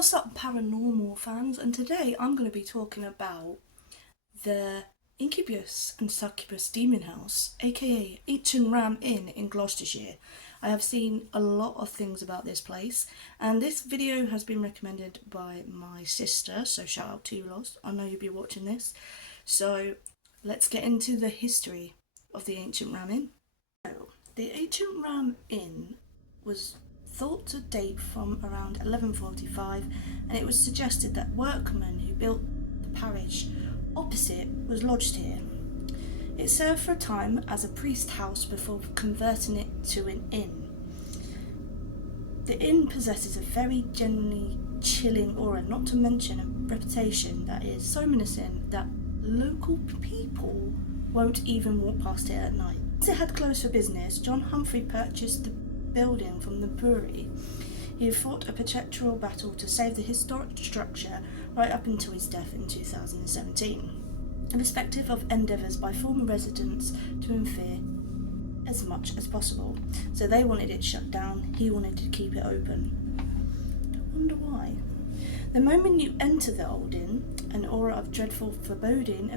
What's up, paranormal fans? And today I'm going to be talking about the Incubus and Succubus Demon House, aka Ancient Ram Inn in Gloucestershire. I have seen a lot of things about this place, and this video has been recommended by my sister, so shout out to you, Lost. I know you'll be watching this. So let's get into the history of the Ancient Ram Inn. So, the Ancient Ram Inn was thought to date from around 1145, and it was suggested that workmen who built the parish opposite was lodged here. It served for a time as a priest house before converting it to an inn. The inn possesses a very genuinely chilling aura, not to mention a reputation that is so menacing that local people won't even walk past it at night. As it had closed for business, John Humphrey purchased the building from the brewery. He fought a perpetual battle to save the historic structure right up until his death in 2017, irrespective of endeavours by former residents to interfere as much as possible. So they wanted it shut down, he wanted to keep it open. I wonder why. The moment you enter the old inn, an aura of dreadful foreboding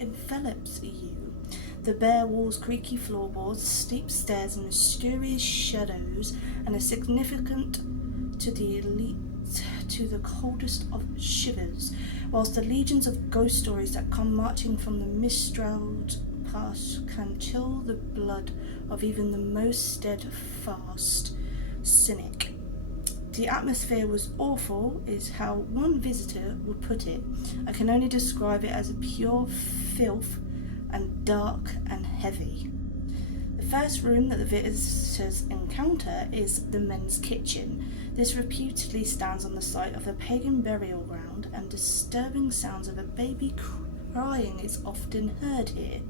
envelops you. The bare walls, creaky floorboards, steep stairs, and mysterious shadows, and are significant to the elite to the coldest of shivers, whilst the legions of ghost stories that come marching from the mistral past can chill the blood of even the most steadfast cynic. The atmosphere was awful, is how one visitor would put it. I can only describe it as a pure filth and dark and heavy. The first room that the visitors encounter is the men's kitchen. This reputedly stands on the site of a pagan burial ground, and disturbing sounds of a baby crying is often heard here.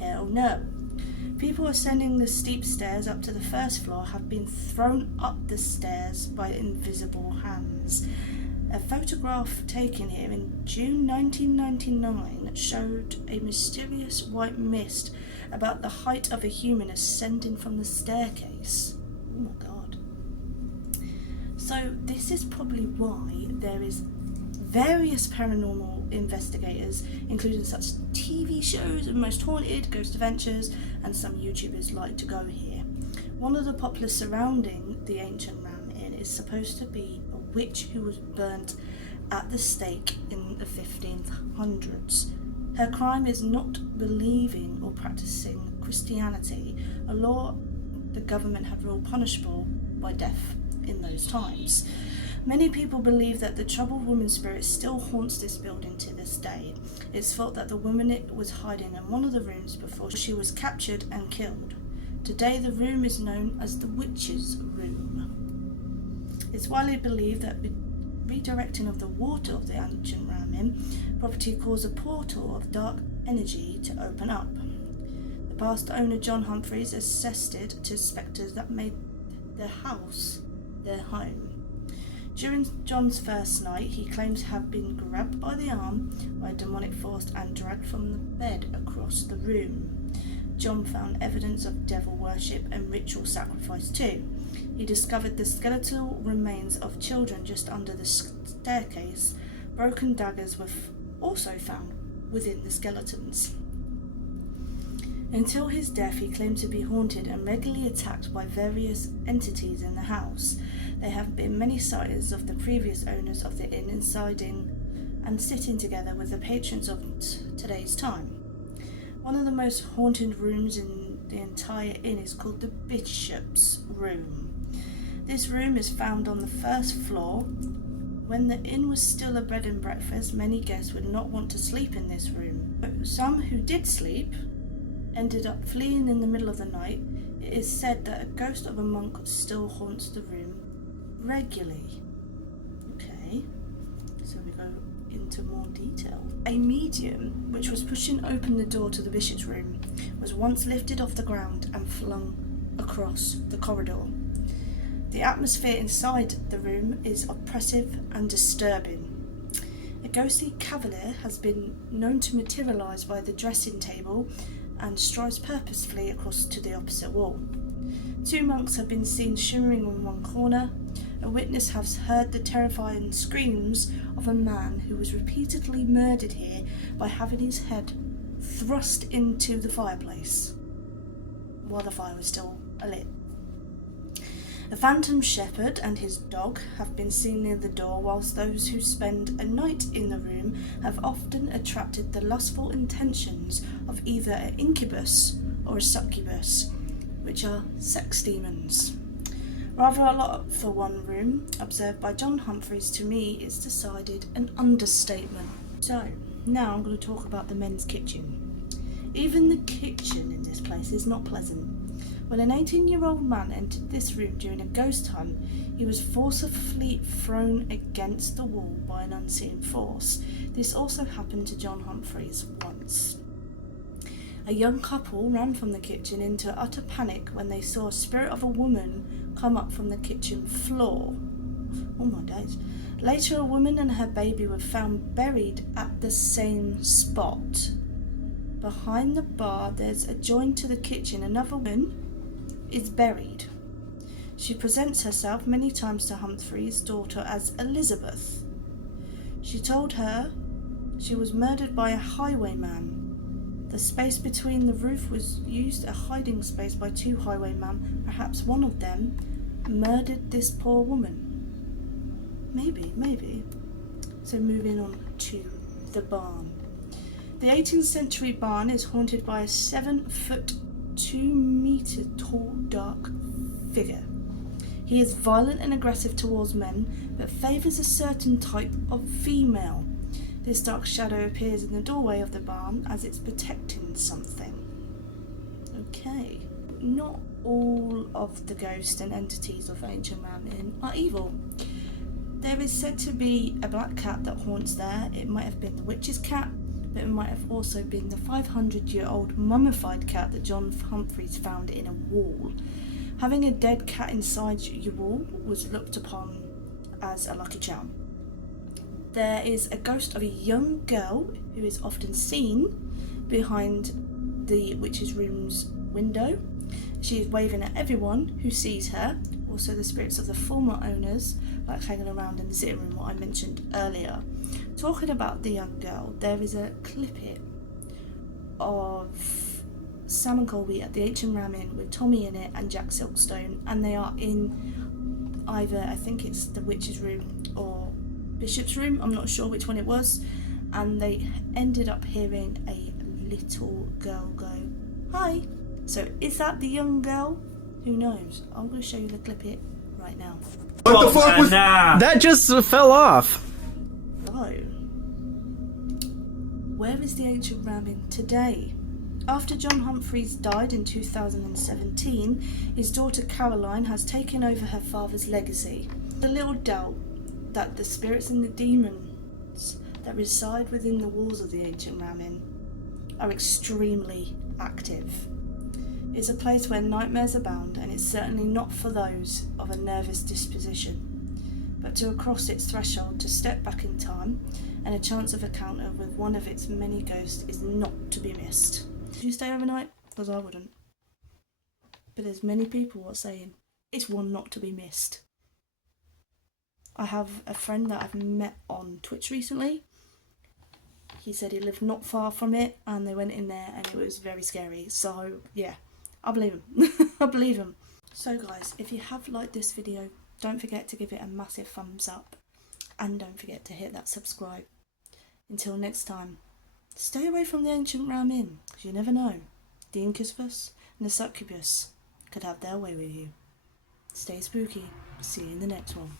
Hell no. People ascending the steep stairs up to the first floor have been thrown up the stairs by invisible hands. A photograph taken here in June 1999 showed a mysterious white mist about the height of a human ascending from the staircase. Oh my god. So this is probably why there is various paranormal investigators, including such TV shows as Most Haunted, Ghost Adventures, and some YouTubers like to go here. One of the populars surrounding the Ancient Ram Inn is supposed to be a witch who was burnt at the stake in the 1500s. Her crime is not believing or practicing Christianity, a law the government had ruled punishable by death in those times. Many people believe that the troubled woman spirit still haunts this building to this day. It's thought that the woman was hiding in one of the rooms before she was captured and killed. Today the room is known as the Witch's Room. It's widely believed that redirecting of the water of the Ancient Ram Inn property caused a portal of dark energy to open up. The past owner John Humphreys attested to spectres that made the house their home. During John's first night, he claims to have been grabbed by the arm by a demonic force and dragged from the bed across the room. John found evidence of devil worship and ritual sacrifice too. He discovered the skeletal remains of children just under the staircase. Broken daggers were also found within the skeletons. Until his death, he claimed to be haunted and regularly attacked by various entities in the house. There have been many sightings of the previous owners of the inn inciting and sitting together with the patrons of today's time. One of the most haunted rooms in the entire inn is called the Bishop's Room. This room is found on the first floor. When the inn was still a bed and breakfast, many guests would not want to sleep in this room. But some who did sleep ended up fleeing in the middle of the night. It is said that a ghost of a monk still haunts the room regularly. Okay, so we go into more detail. A medium, which was pushing open the door to the bishop's room, was once lifted off the ground and flung across the corridor. The atmosphere inside the room is oppressive and disturbing. A ghostly cavalier has been known to materialise by the dressing table and strides purposefully across to the opposite wall. Two monks have been seen shimmering in one corner. A witness has heard the terrifying screams of a man who was repeatedly murdered here by having his head thrust into the fireplace while the fire was still alit. A phantom shepherd and his dog have been seen near the door, whilst those who spend a night in the room have often attracted the lustful intentions of either an incubus or a succubus, which are sex demons. Rather a lot for one room, observed by John Humphreys. To me, it's decided an understatement. So, now I'm going to talk about the men's kitchen. Even the kitchen in this place is not pleasant. When an 18-year-old man entered this room during a ghost hunt, he was forcibly thrown against the wall by an unseen force. This also happened to John Humphreys once. A young couple ran from the kitchen into utter panic when they saw a spirit of a woman come up from the kitchen floor. Oh my days. Later, a woman and her baby were found buried at the same spot. Behind the bar, there's adjoined to the kitchen, another woman is buried. She presents herself many times to Humphrey's daughter as Elizabeth. She told her she was murdered by a highwayman. The space between the roof was used as a hiding space by two highwaymen. Perhaps one of them murdered this poor woman. Maybe. So moving on to the barn. The 18th century barn is haunted by a 7-foot, 2-meter tall dark figure. He is violent and aggressive towards men, but favours a certain type of female. This dark shadow appears in the doorway of the barn as it's protecting something. Okay. Not all of the ghosts and entities of ancient Ram Inn are evil. There is said to be a black cat that haunts there. It might have been the witch's cat, but it might have also been the 500-year-old mummified cat that John Humphreys found in a wall. Having a dead cat inside your wall was looked upon as a lucky charm. There is a ghost of a young girl who is often seen behind the witch's room's window. She is waving at everyone who sees her. Also, the spirits of the former owners like hanging around in the sitting room, what I mentioned earlier. Talking about the young girl, there is a clip of Sam and Colby at the Ancient Ram Inn with Tommy in it and Jack Silkstone, and they are in either, I think it's the witch's room or Bishop's room, I'm not sure which one it was, and they ended up hearing a little girl go, "Hi." So is that the young girl? Who knows? I'm going to show you the clip here right now. What the fuck was that? That just fell off. So, where is the Ancient Ram Inn today? After John Humphreys died in 2017, his daughter Caroline has taken over her father's legacy. The little doubt that the spirits and the demons that reside within the walls of the Ancient Ram Inn are extremely active. It's a place where nightmares abound, and it's certainly not for those of a nervous disposition. But to cross its threshold, to step back in time, and a chance of encounter with one of its many ghosts is not to be missed. Would you stay overnight? Because I wouldn't. But there's many people who are saying it's one not to be missed. I have a friend that I've met on Twitch recently. He said he lived not far from it, and they went in there and it was very scary. So yeah, I believe him. I believe him. So guys, if you have liked this video, don't forget to give it a massive thumbs up, and don't forget to hit that subscribe. Until next time, stay away from the Ancient Ram Inn, because you never know. The incubus and the succubus could have their way with you. Stay spooky. See you in the next one.